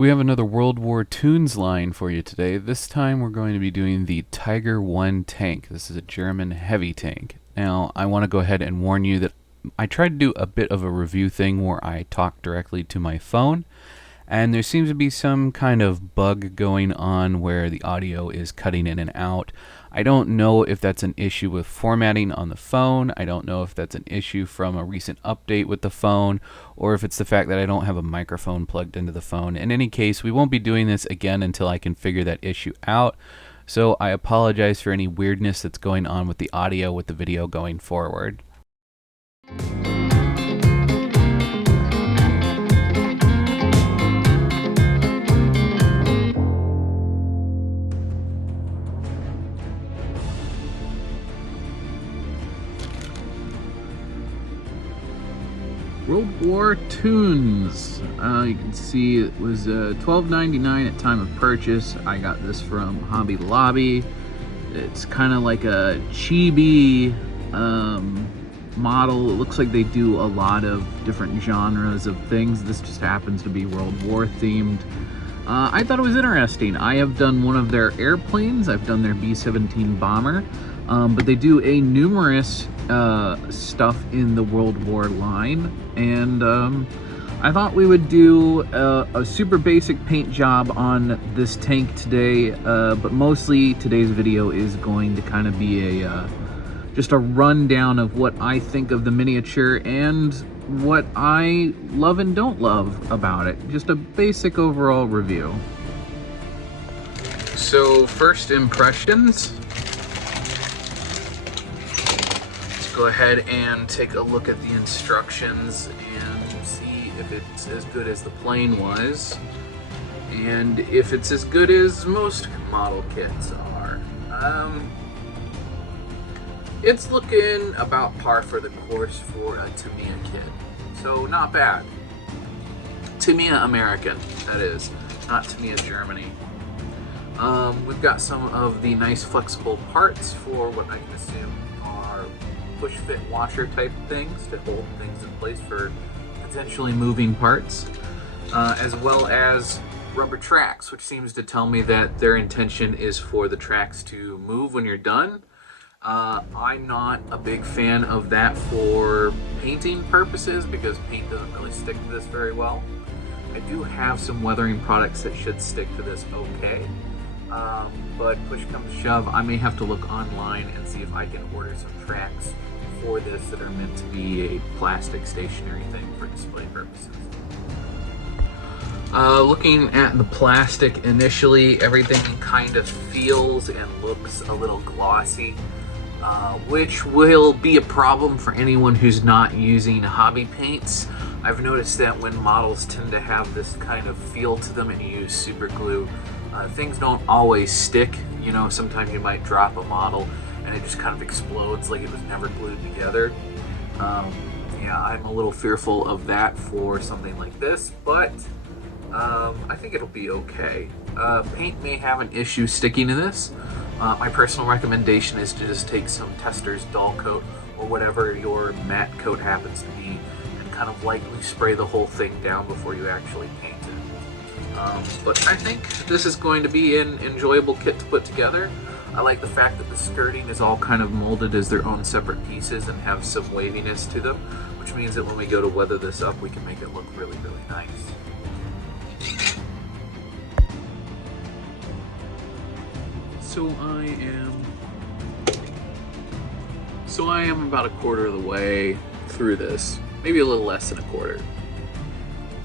We have another World War Toons line for you today. This time we're going to be doing the Tiger 1 tank. This is a German heavy tank. Now, I want to go ahead and warn you that I tried to do a bit of a review thing where I talk directly to my phone, and there seems to be some kind of bug going on where the audio is cutting in and out. I don't know if that's an issue with formatting on the phone. I don't know if that's an issue from a recent update with the phone, or if it's the fact that I don't have a microphone plugged into the phone. In any case, we won't be doing this again until I can figure that issue out. So I apologize for any weirdness that's going on with the audio with the video going forward. World War Toons. You can see it was $12.99 at time of purchase. I got this from Hobby Lobby. It's kind of like a chibi model. It looks like they do a lot of different genres of things. This just happens to be World War themed. I thought it was interesting. I have done one of their airplanes. I've done their B-17 bomber. But they do a numerous stuff in the World War line, and I thought we would do a super basic paint job on this tank today, but mostly today's video is going to kind of be just a rundown of what I think of the miniature and what I love and don't love about it. Just a basic overall review. So first impressions. Go ahead and take a look at the instructions and see if it's as good as the plane was, and if it's as good as most model kits are. It's looking about par for the course for a Tamiya kit, so not bad. Tamiya American, that is, not Tamiya Germany. We've got some of the nice flexible parts for what I can assume are push fit washer type things to hold things in place for potentially moving parts, as well as rubber tracks, which seems to tell me that their intention is for the tracks to move when you're done. I'm not a big fan of that for painting purposes because paint doesn't really stick to this very well. I do have some weathering products that should stick to this okay, but push comes to shove, I may have to look online and see if I can order some tracks for this that are meant to be a plastic stationary thing for display purposes. Looking at the plastic initially, everything kind of feels and looks a little glossy, which will be a problem for anyone who's not using hobby paints. I've noticed that when models tend to have this kind of feel to them and you use super glue, things don't always stick. You know, sometimes you might drop a model and it just kind of explodes like it was never glued together. Yeah, I'm a little fearful of that for something like this, but I think it'll be okay. Paint may have an issue sticking to this. My personal recommendation is to just take some Tester's dull coat or whatever your matte coat happens to be and kind of lightly spray the whole thing down before you actually paint it. But I think this is going to be an enjoyable kit to put together. I like the fact that the skirting is all kind of molded as their own separate pieces and have some waviness to them, which means that when we go to weather this up, we can make it look really, really nice. So I am about a quarter of the way through this, maybe a little less than a quarter.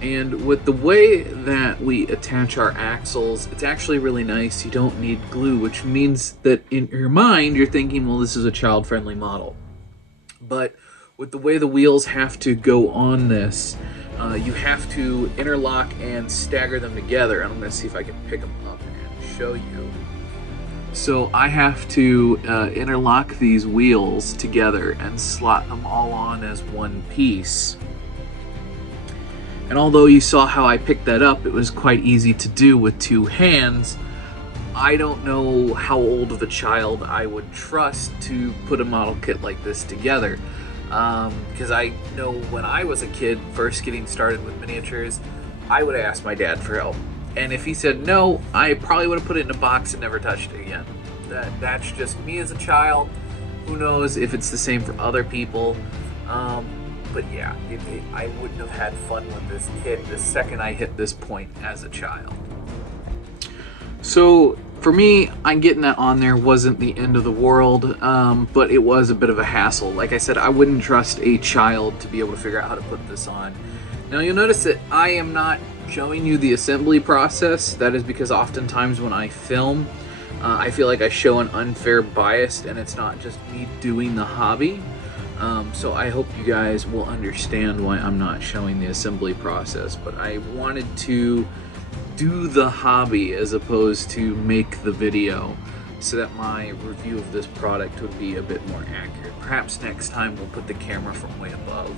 And with the way that we attach our axles, it's actually really nice. You don't need glue, which means that in your mind, you're thinking, well, this is a child-friendly model. But with the way the wheels have to go on this, you have to interlock and stagger them together. And I'm going to see if I can pick them up and show you. So I have to interlock these wheels together and slot them all on as one piece. And although you saw how I picked that up, it was quite easy to do with two hands. I don't know how old of a child I would trust to put a model kit like this together. Because I know when I was a kid, first getting started with miniatures, I would ask my dad for help. And if he said no, I probably would have put it in a box and never touched it again. That's just me as a child. Who knows if it's the same for other people. But yeah, I wouldn't have had fun with this kid the second I hit this point as a child. So for me, I'm getting that on there wasn't the end of the world, but it was a bit of a hassle. Like I said, I wouldn't trust a child to be able to figure out how to put this on. Now you'll notice that I am not showing you the assembly process. That is because oftentimes when I film, I feel like I show an unfair bias and it's not just me doing the hobby. So I hope you guys will understand why I'm not showing the assembly process, but I wanted to do the hobby as opposed to make the video so that my review of this product would be a bit more accurate. Perhaps next time we'll put the camera from way above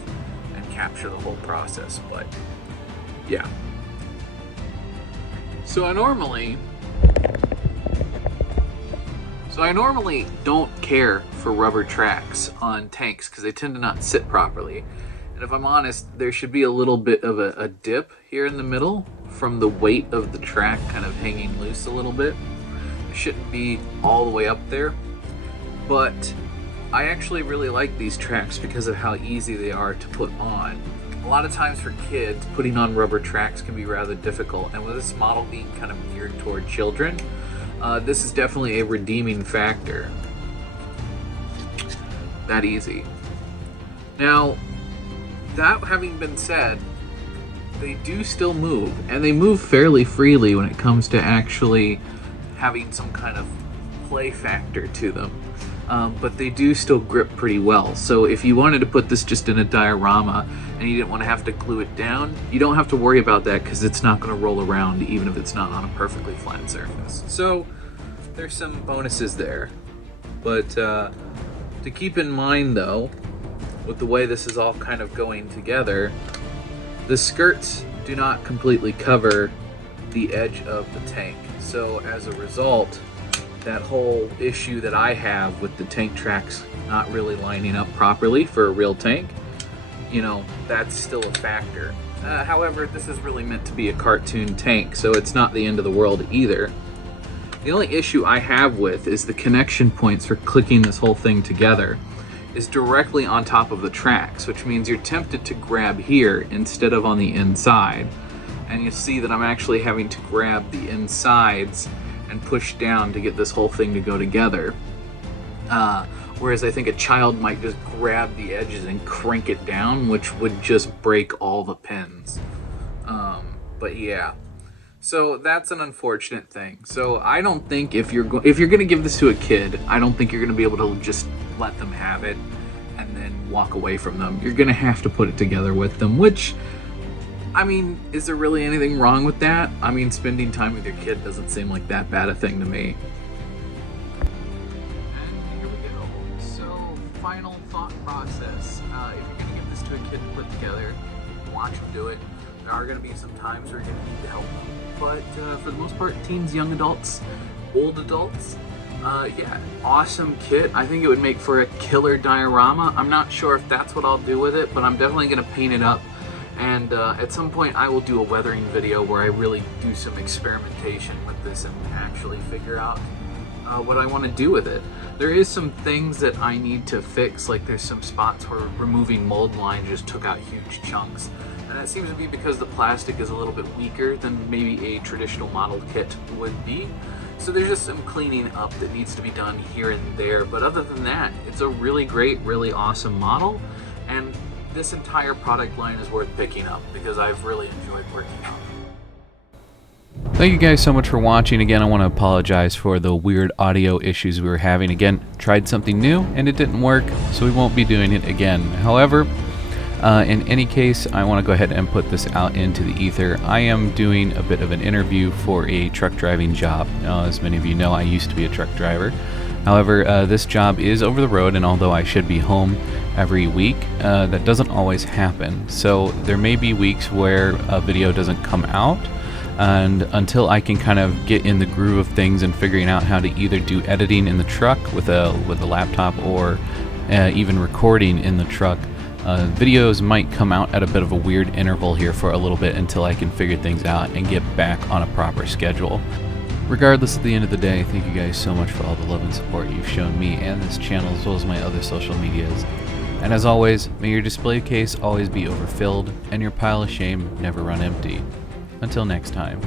and capture the whole process, but yeah. So I normally don't care for rubber tracks on tanks because they tend to not sit properly. And if I'm honest, there should be a little bit of a dip here in the middle from the weight of the track kind of hanging loose a little bit. It shouldn't be all the way up there. But I actually really like these tracks because of how easy they are to put on. A lot of times for kids, putting on rubber tracks can be rather difficult. And with this model being kind of geared toward children, this is definitely a redeeming factor. That easy. Now, that having been said, they do still move, and they move fairly freely when it comes to actually having some kind of play factor to them. But they do still grip pretty well. So if you wanted to put this just in a diorama and you didn't want to have to glue it down, you don't have to worry about that because it's not going to roll around even if it's not on a perfectly flat surface. So there's some bonuses there. But to keep in mind though, with the way this is all kind of going together, the skirts do not completely cover the edge of the tank. So as a result, that whole issue that I have with the tank tracks not really lining up properly for a real tank, you know, that's still a factor. However, this is really meant to be a cartoon tank, so it's not the end of the world either. The only issue I have with is the connection points for clicking this whole thing together is directly on top of the tracks, which means you're tempted to grab here instead of on the inside. And you'll see that I'm actually having to grab the insides and push down to get this whole thing to go together. Whereas I think a child might just grab the edges and crank it down, which would just break all the pins. But yeah. So that's an unfortunate thing. So I don't think if you're going to give this to a kid, I don't think you're going to be able to just let them have it and then walk away from them. You're going to have to put it together with them, which, I mean, is there really anything wrong with that? I mean, spending time with your kid doesn't seem like that bad a thing to me. And here we go. So, final thought process. If you're going to give this to a kid to put together, watch them do it. There are going to be some times where you're going to need to help them. But for the most part, teens, young adults, old adults, yeah, awesome kit. I think it would make for a killer diorama. I'm not sure if that's what I'll do with it, but I'm definitely going to paint it up. And at some point I will do a weathering video where I really do some experimentation with this and actually figure out what I want to do with it. There is some things that I need to fix, like there's some spots where removing mold line just took out huge chunks. And that seems to be because the plastic is a little bit weaker than maybe a traditional model kit would be. So there's just some cleaning up that needs to be done here and there. But other than that, it's a really great, really awesome model. And this entire product line is worth picking up because I've really enjoyed working on it. Thank you guys so much for watching. Again, I want to apologize for the weird audio issues we were having. Again, tried something new and it didn't work, so we won't be doing it again. However, in any case, I want to go ahead and put this out into the ether. I am doing a bit of an interview for a truck driving job. As many of you know, I used to be a truck driver. However, this job is over the road, and although I should be home every week, that doesn't always happen. So there may be weeks where a video doesn't come out, and until I can kind of get in the groove of things and figuring out how to either do editing in the truck with a laptop or even recording in the truck, Videos might come out at a bit of a weird interval here for a little bit until I can figure things out and get back on a proper schedule. Regardless, at the end of the day, thank you guys so much for all the love and support you've shown me and this channel as well as my other social medias. And as always, may your display case always be overfilled and your pile of shame never run empty. Until next time.